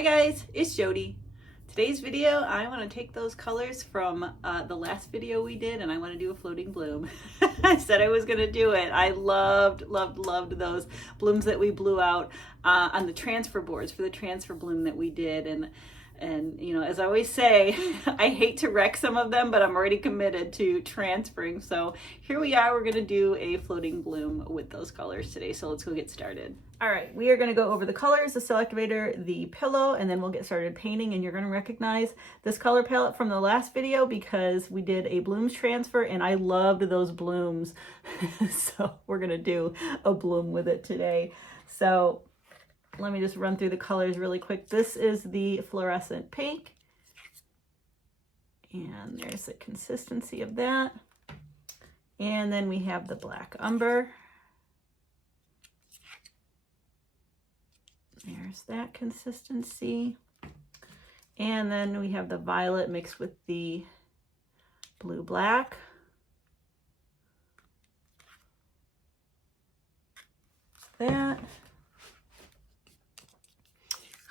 Hi guys, it's Jody. Today's video, I want to take those colors from the last video we did and I want to do a floating bloom. I said I was going to do it. I loved those blooms that we blew out on the transfer boards for the transfer bloom that we did. And you know, as I always say, I hate to wreck some of them, but I'm already committed to transferring. So here we are, we're gonna do a floating bloom with those colors today. So let's go get started. All right, we are gonna go over the colors, the cell activator, the pillow, and then we'll get started painting. And you're gonna recognize this color palette from the last video because we did a blooms transfer and I loved those blooms. So we're gonna do a bloom with it today. So let me just run through the colors really quick. This is the fluorescent pink. And there's the consistency of that. And then we have the black umber. There's that consistency. And then we have the violet mixed with the blue black. That.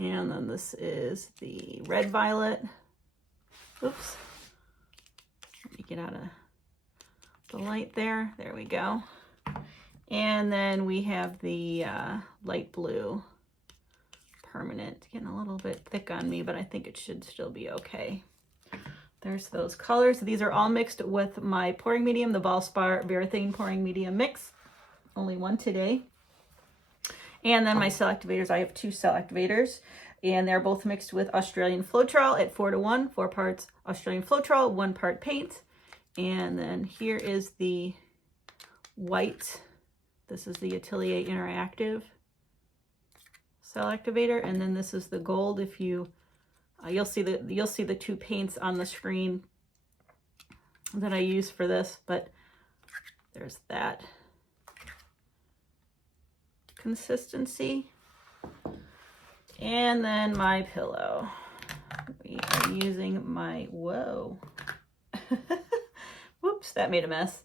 And then this is the red violet. Oops. Let me get out of the light there. There we go. And then we have the light blue permanent. Getting a little bit thick on me, but I think it should still be okay. There's those colors. These are all mixed with my pouring medium, the Valspar Varathane pouring medium mix. Only one today. And then my cell activators, I have two cell activators, and they're both mixed with Australian Floetrol at 4:1, 4 parts Australian Floetrol, 1 part paint. And then here is the white. This is the Atelier Interactive cell activator, and then this is the gold. If you, you'll see the two paints on the screen that I use for this, but there's that consistency. And then my pillow, we are using my, whoa, whoops, that made a mess.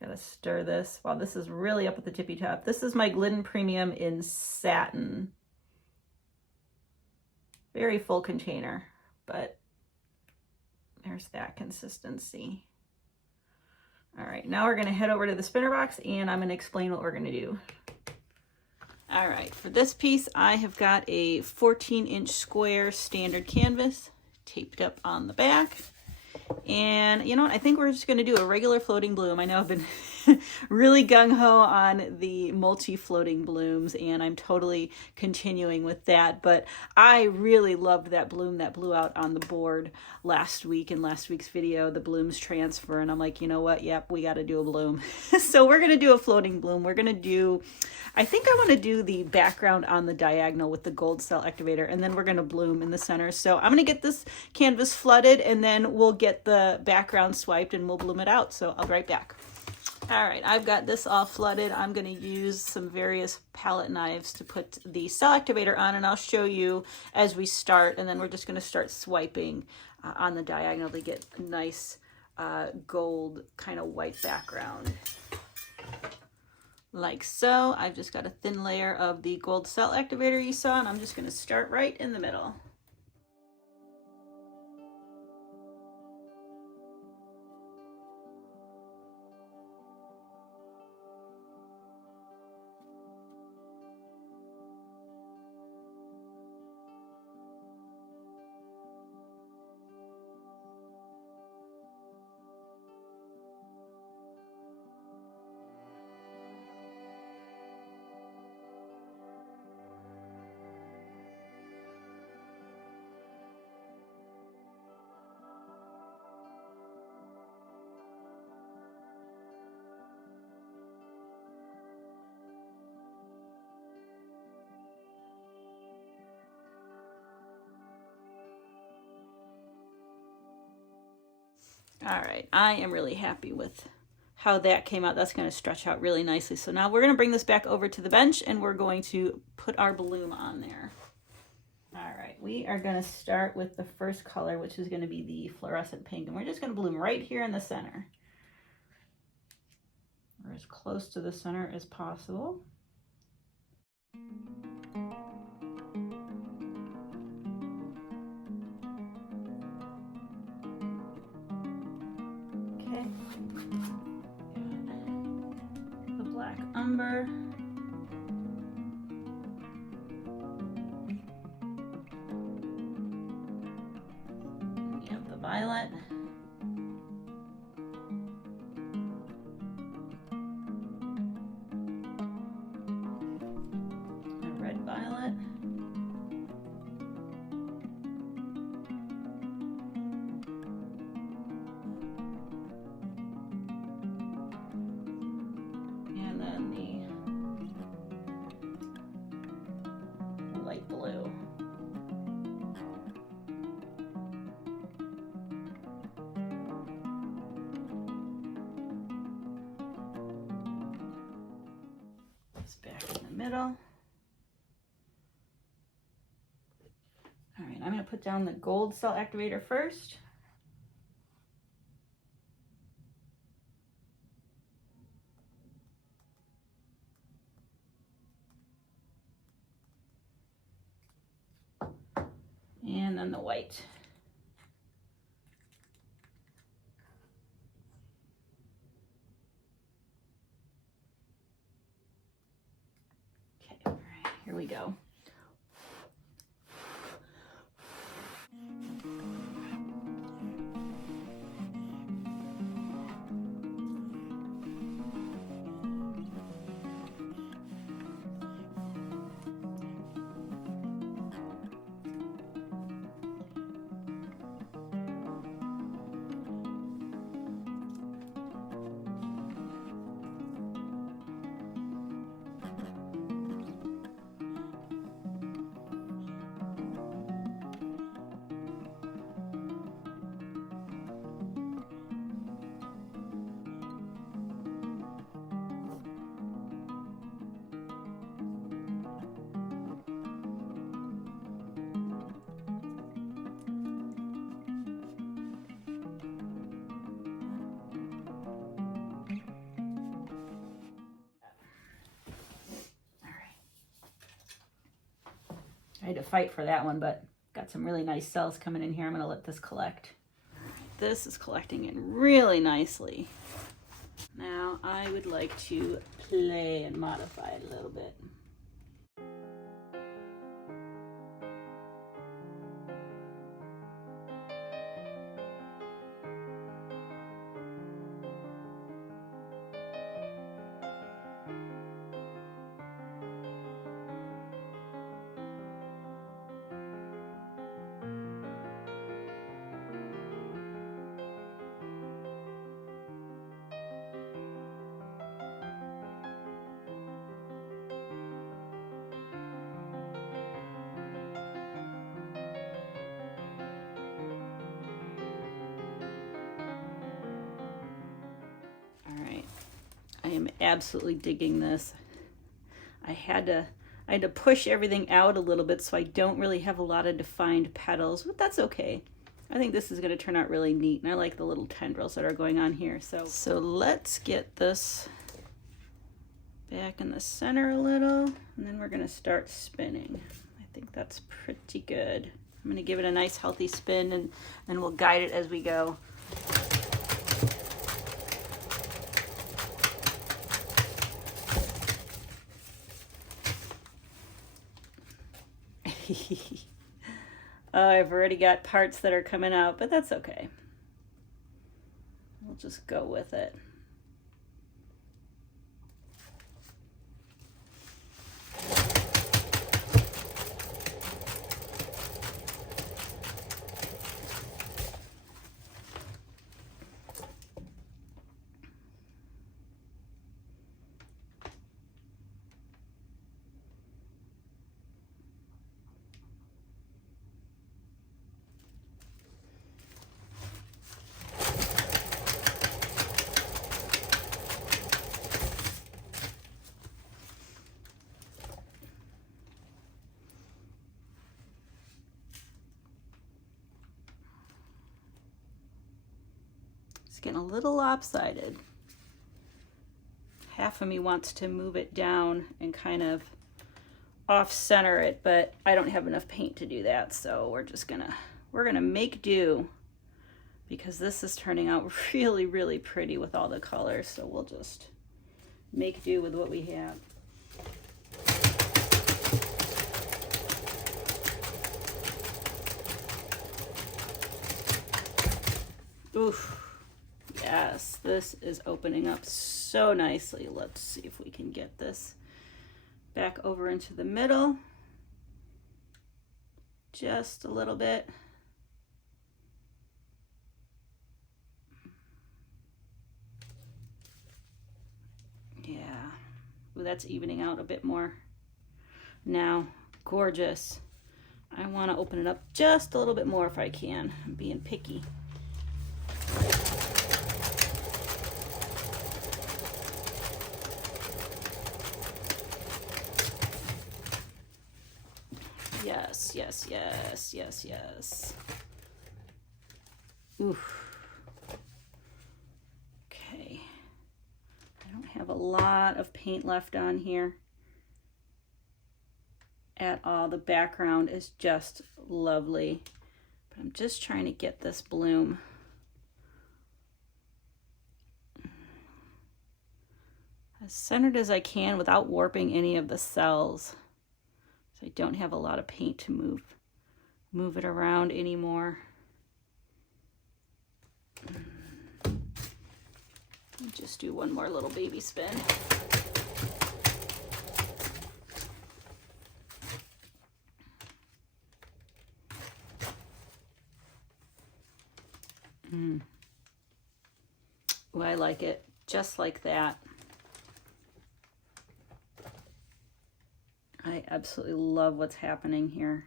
Gotta stir this. Wow, this is really up at the tippy top. This is my Glidden Premium in satin. Very full container, but there's that consistency. All right, now we're gonna head over to the spinner box and I'm gonna explain what we're gonna do. All right, for this piece, I have got a 14-inch square standard canvas taped up on the back. And you know what? I think we're just going to do a regular floating bloom. I know I've been really gung-ho on the multi-floating blooms, and I'm totally continuing with that. But I really loved that bloom that blew out on the board last week in last week's video, the blooms transfer. And I'm like, you know what? Yep, we got to do a bloom. So we're going to do a floating bloom. We're going to do, I think I want to do the background on the diagonal with the gold cell activator, and then we're going to bloom in the center. So I'm going to get this canvas flooded, and then we'll get the background swiped and we'll bloom it out. So I'll be right back. All right, I've got this all flooded. I'm going to use some various palette knives to put the cell activator on, and I'll show you as we start, and then we're just going to start swiping on the diagonal to get a nice gold kind of white background. Like so. I've just got a thin layer of the gold cell activator you saw, and I'm just going to start right in the middle. All right, I am really happy with how that came out. That's going to stretch out really nicely. So now we're going to bring this back over to the bench and we're going to put our bloom on there. All right, we are going to start with the first color, which is going to be the fluorescent pink, and we're just going to bloom right here in the center. Or as close to the center as possible. The black umber. We have the violet. The red violet. And then the light blue. It's back in the middle. All right, I'm going to put down the gold cell activator first. And then the white. Okay, all right, here we go. I had to fight for that one, but got some really nice cells coming in here. I'm going to let this collect. This is collecting in really nicely. Now I would like to play and modify it a little bit. I am absolutely digging this. I had to push everything out a little bit so I don't really have a lot of defined petals, but that's okay. I think this is going to turn out really neat, and I like the little tendrils that are going on here. So let's get this back in the center a little, and then we're going to start spinning. I think that's pretty good. I'm going to give it a nice healthy spin, and then we'll guide it as we go. Oh, I've already got parts that are coming out, but that's okay. We'll just go with it. It's getting a little lopsided. Half of me wants to move it down and kind of off-center it, but I don't have enough paint to do that, so we're gonna make do, because this is turning out really, really pretty with all the colors. So we'll just make do with what we have. Oof. Yes, this is opening up so nicely. Let's see if we can get this back over into the middle. Just a little bit. Yeah. Ooh, that's evening out a bit more. Now, gorgeous. I want to open it up just a little bit more if I can. I'm being picky. Yes, yes, yes, yes, yes. Oof. Okay. I don't have a lot of paint left on here at all. The background is just lovely, but I'm just trying to get this bloom as centered as I can without warping any of the cells. So I don't have a lot of paint to move it around anymore. Just do one more little baby spin. Ooh, I like it just like that. I absolutely love what's happening here.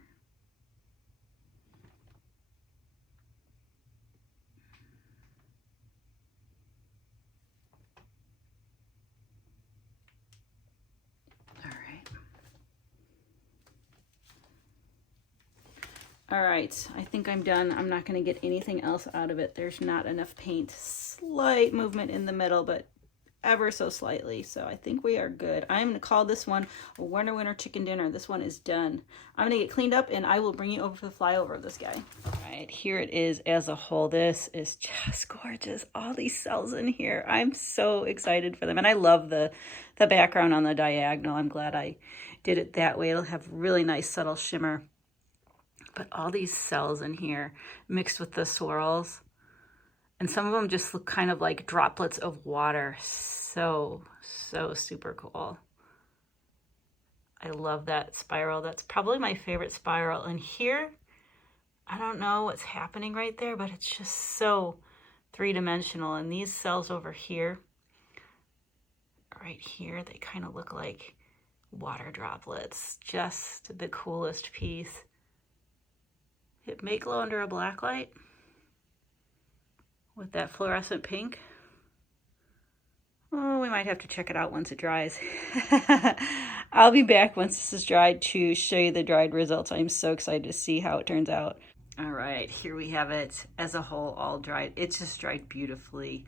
All right, I think I'm done. I'm not going to get anything else out of it. There's not enough paint. Slight movement in the middle, but ever so slightly. So I think we are good. I'm going to call this one a winner chicken dinner. This one is done. I'm going to get cleaned up and I will bring you over for the flyover of this guy. All right, here it is as a whole. This is just gorgeous. All these cells in here. I'm so excited for them. And I love the background on the diagonal. I'm glad I did it that way. It'll have really nice subtle shimmer. But all these cells in here mixed with the swirls, and some of them just look kind of like droplets of water. So super cool. I love that spiral. That's probably my favorite spiral. And here, I don't know what's happening right there, but it's just so three-dimensional. And these cells over here, right here, they kind of look like water droplets. Just the coolest piece. It may glow under a black light with that fluorescent pink. Oh, we might have to check it out once it dries. I'll be back once this is dried to show you the dried results. I'm so excited to see how it turns out. All right, here we have it as a whole, all dried. It's just dried beautifully.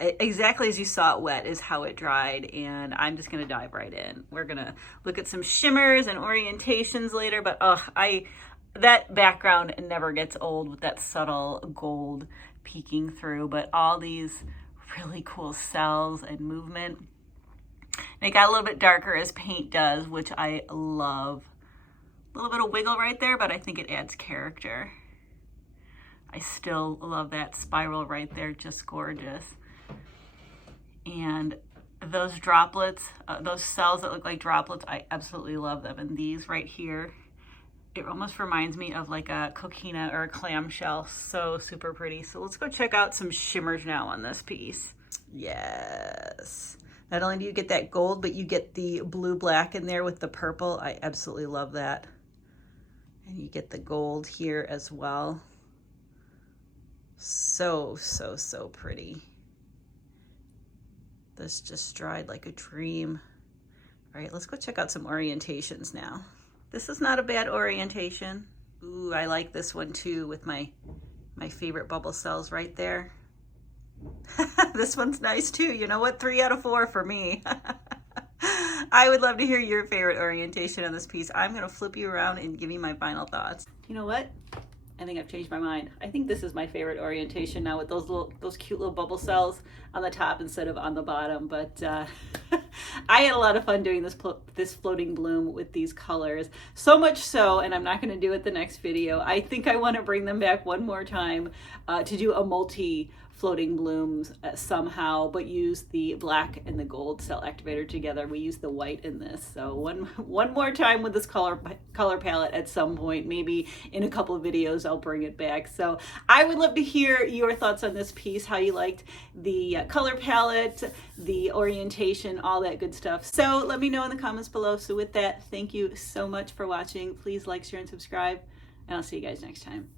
Exactly as you saw it wet is how it dried, and I'm just gonna dive right in. We're gonna look at some shimmers and orientations later, but that background never gets old with that subtle gold peeking through, but all these really cool cells and movement. They got a little bit darker as paint does, which I love. A little bit of wiggle right there, but I think it adds character. I still love that spiral right there, just gorgeous. And those droplets, those cells that look like droplets, I absolutely love them. And these right here, it almost reminds me of like a coquina or a clamshell. So super pretty. So let's go check out some shimmers now on this piece. Yes. Not only do you get that gold, but you get the blue-black in there with the purple. I absolutely love that. And you get the gold here as well. So pretty. This just dried like a dream. All right, let's go check out some orientations now. This is not a bad orientation. Ooh, I like this one too with my favorite bubble cells right there. This one's nice too. You know what? 3 out of 4 for me. I would love to hear your favorite orientation on this piece. I'm gonna flip you around and give you my final thoughts. You know what? I think I've changed my mind. I think this is my favorite orientation now with those cute little bubble cells on the top instead of on the bottom. But I had a lot of fun doing this floating bloom with these colors. So much so, and I'm not going to do it the next video, I think I want to bring them back one more time to do a multi floating blooms somehow, but use the black and the gold cell activator together. We use the white in this, so one more time with this color palette at some point, maybe in a couple of videos I'll bring it back. So I would love to hear your thoughts on this piece, how you liked the color palette, the orientation, all that good stuff. So let me know in the comments below. So with that, thank you so much for watching. Please like, share, and subscribe, and I'll see you guys next time.